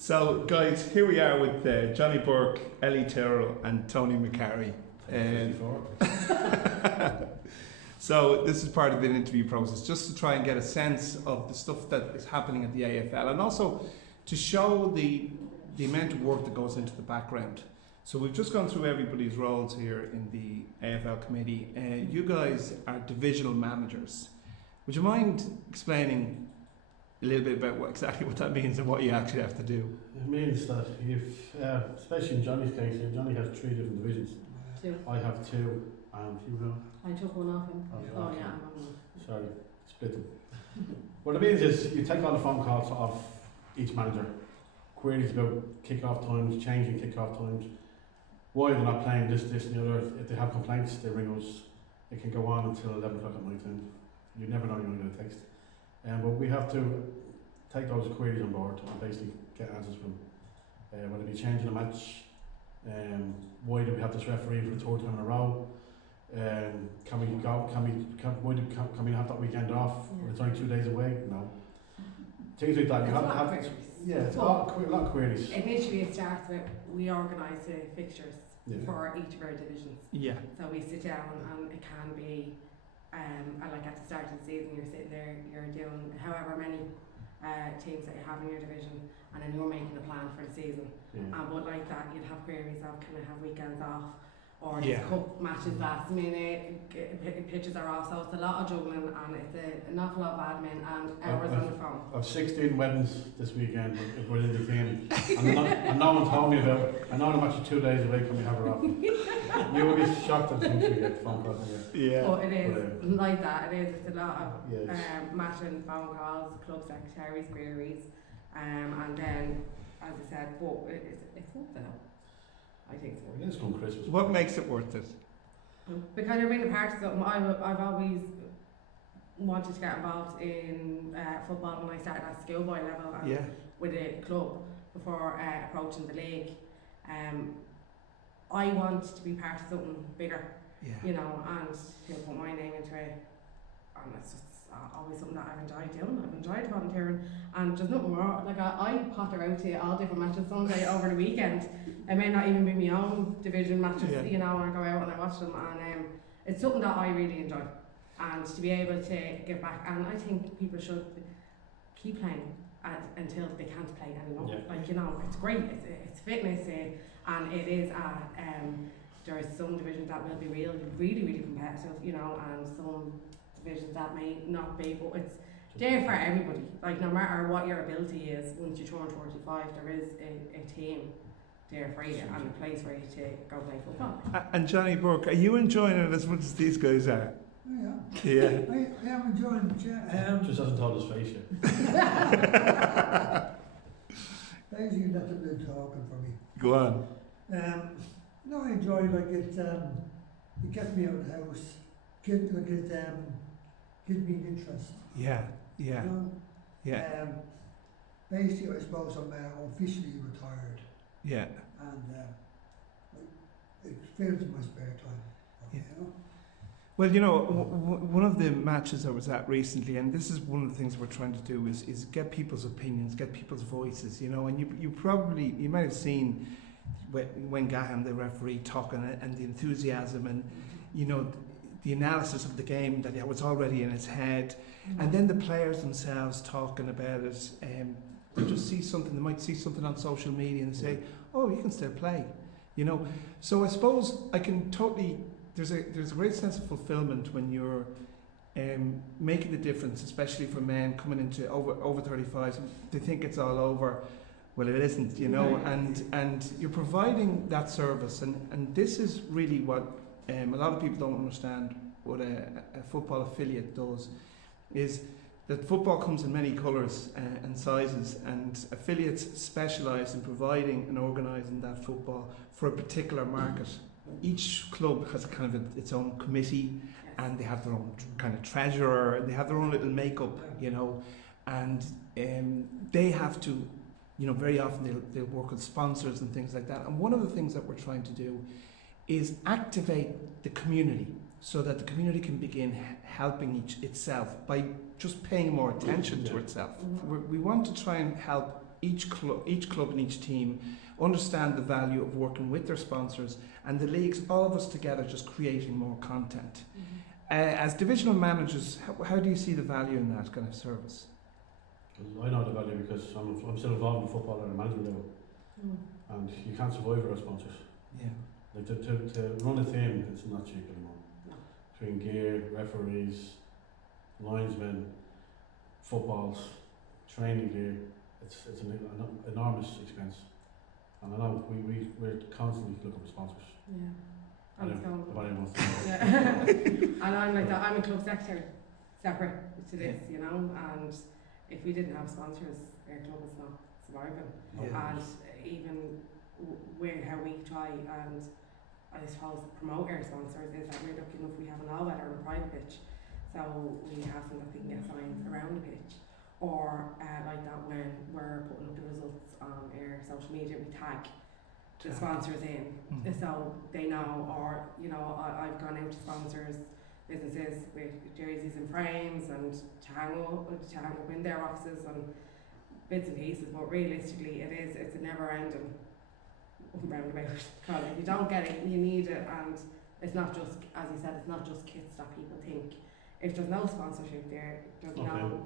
So, guys, here we are with Johnny Burke, Ellie Tyrrell, and Tony McCarry. So, this is part of the interview process, just to try and get a sense of the stuff that is happening at the AFL, and also to show the amount of work that goes into the background. So, we've just gone through everybody's roles here in the AFL committee. You guys are divisional managers. Would you mind explaining a little bit about exactly what that means and what you actually have to do? It means that if, especially in Johnny's case, Johnny has 3 different divisions. 2. I have 2, and you know. I took one off him. Oh, Yeah. Sorry, split them. What it means is you take all the phone calls off each manager, queries about kick-off times, changing kick-off times, why they're not playing this, and the other. If they have complaints, they ring us. It can go on until 11 o'clock at night, and you never know you're going to get a text. But we have to take those queries on board and basically get answers from whether it be changing a match, why do we have this referee for the 3rd time in a row, can we have that weekend off, it's only 2 days away, no. Things like that, you have to have, it's a lot of queries. Initially it starts with, we organise the fixtures for each of our divisions. Yeah. So we sit down and it can be, like at the start of the season you're sitting there, you're doing however many teams that you have in your division, and then you're making a plan for the season. But like that, you'd have queries of, can I have weekends off, or there's cup matches last minute, pitches are off, so it's a lot of juggling, and it's an awful lot of admin and hours on the phone. I've 16 weddings this weekend if we're in the team, and no one told me about it. I know the match is 2 days away, can we have her off? You will be shocked at things we get phone calls here. Yeah. But it is like that, it's a lot of matching phone calls, club secretaries, queries, and then, as I said, but it's worth it. I think so. It's come Christmas. What makes it worth it? Because you're being a part of something. I've always wanted to get involved in football when I started at schoolboy level and with a club before approaching the league. I want to be part of something bigger, you know, and put my name into it. And it's just always something that I've enjoyed doing. I've enjoyed volunteering, and there's nothing more. Like I potter out to all different matches Sunday over the weekend. It may not even be my own division matches, you know, and I go out and I watch them, and it's something that I really enjoy. And to be able to give back, and I think people should keep playing until they can't play anymore. Like, you know, it's great. It's fitness, and it is. There are some divisions that will be really competitive, you know, and some divisions that may not be, but it's there for everybody. Like, no matter what your ability is, once you turn 45, there is a team there for you and a place for you to go play football. And Johnny Burke, are you enjoying it as much as these guys are? Yeah. I am enjoying it. Just hasn't told his face yet. Basically, that's a bit talking for me. Go on. No, I enjoy it. Like it gets me out of the house. Gives me an interest. Yeah. You know? Basically, I suppose I'm officially retired. Yeah. And it fills my spare time. You know? Well, you know, one of the matches I was at recently, and this is one of the things we're trying to do, is get people's opinions, get people's voices, you know, and you might have seen when Gahan, the referee, talking, and the enthusiasm and, you know, the analysis of the game that was already in his head, and then the players themselves talking about it. They just see something, they might see something on social media and say, oh, you can still play, you know. So I suppose I can totally, there's a great sense of fulfillment when you're making the difference, especially for men coming into over 35. They think it's all over. Well, it isn't, you know, and you're providing that service, and this is really what a lot of people don't understand what a football affiliate does, is that football comes in many colours and sizes, and affiliates specialise in providing and organising that football for a particular market. Each club has kind of its own committee, and they have their own kind of treasurer, and they have their own little makeup, you know, and they have to, you know, very often they'll work with sponsors and things like that. And one of the things that we're trying to do is activate the community so that the community can begin helping itself by just paying more attention to itself. We want to try and help each club and each team understand the value of working with their sponsors, and the leagues, all of us together, just creating more content. As divisional managers, how do you see the value in that kind of service? I know the value because I'm still involved in football at a management level, and you can't survive without sponsors. Yeah. Like to run a team, it's not cheap anymore. No. Between gear, referees, linesmen, footballs, training gear, it's an enormous expense. And I know we're constantly looking for sponsors. Yeah. I And it's don't- going. if anyone wants to- Yeah. And I'm like that. I'm a club secretary, separate to this, you know. And if we didn't have sponsors, our club is not surviving. Yeah. And even where how we try and I suppose promote our sponsors is that we're lucky enough we have an all-weather and a private pitch, so we have them that they can get signed around the pitch. Or like that when we're putting up the results on our social media, we tag the sponsors in, so they know. Or you know, I've gone out to sponsors businesses with jerseys and frames and to hang up in their offices and bits and pieces. But realistically, it's a never-ending roundabout. Because if you don't get it, you need it, and it's not just, as you said, it's not just kits that people think. If there's no sponsorship there, there's no,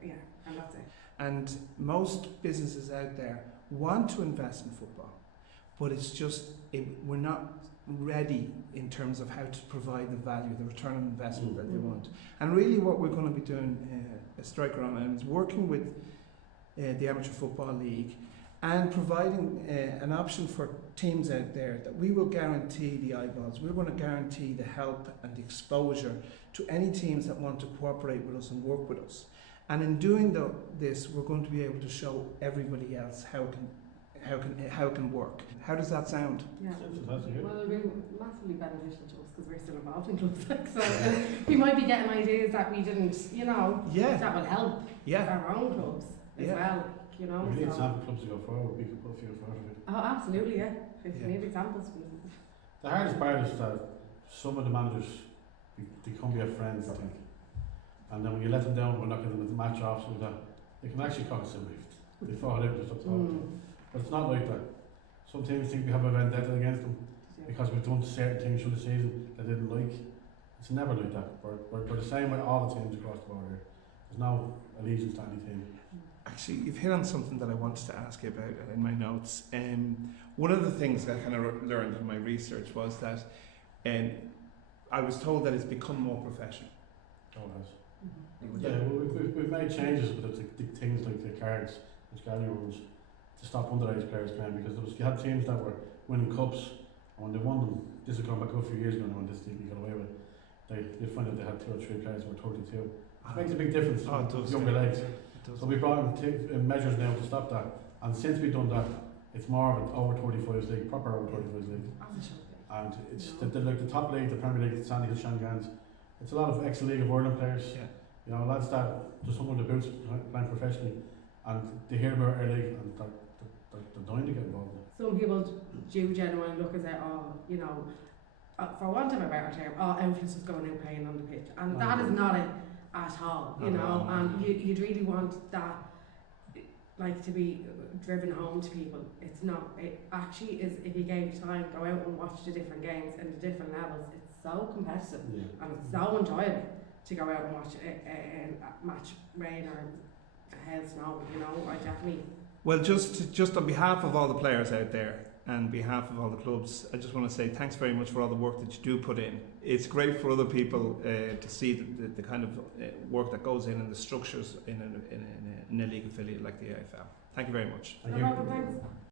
yeah, and that's it. And most businesses out there want to invest in football, but it's just, we're not ready in terms of how to provide the value, the return on investment that they want. And really what we're going to be doing, a striker on it, is working with the Amateur Football League and providing an option for teams out there that we will guarantee the eyeballs. We're going to guarantee the help and the exposure to any teams that want to cooperate with us and work with us. And in doing this, we're going to be able to show everybody else how it can work. How does that sound? Yeah. That's good. Well, it'll be massively beneficial to us because we're still involved in clubs. Like, so we might be getting ideas that we didn't, you know, that will help our own clubs as well. You know, we need so. sample clubs to go forward. We could put a few in front of it. Oh, absolutely, yeah. If you need examples, The hardest part is that some of the managers they come be your friends, I think, and then when you let them down, we're not getting them the match off, so that they can actually cause a rift. They fall out and stop talking. But it's not like that. Some teams think we have a vendetta against them because we've done certain things through the season they didn't like. It's never like that. We're the same with all the teams across the border. There's no allegiance to any team. Actually, you've hit on something that I wanted to ask you about in my notes. One of the things that I kind of learned in my research was that I was told that it's become more professional. Oh, it has. Yeah, well, we've made changes with the things like the cards, the scally rules, to stop underage players playing, because you had teams that were winning cups, and when they won them, this has gone back a few years ago now when this team got away with it, you'd find that they had 2 or 3 players who were 32. It makes a big difference to younger legs. So we brought in measures now to stop that, and since we've done that, it's more of an over 25s league, proper over 25s league. And it's like the top league, the Premier League, Sandy Hill Shangans. It's a lot of ex-League of Ireland players. Yeah. You know, lads that just someone that boots playing professionally, and they hear about our league and they're dying to get involved in it. Some people do genuinely look as if, you know, for want of a better term, Elvis is going out playing on the pitch, and that is not it at all. You know, and you'd really want that, like, to be driven home to people. It's not. It actually is. If you gave time, go out and watch the different games and the different levels. It's so competitive and it's so enjoyable to go out and watch a match rain or hail, snow. You know, I definitely. Well, just on behalf of all the players out there and behalf of all the clubs, I just want to say thanks very much for all the work that you do put in. It's great for other people to see the kind of work that goes in and the structures in a league affiliate like the AFL. Thank you very much. Thank you.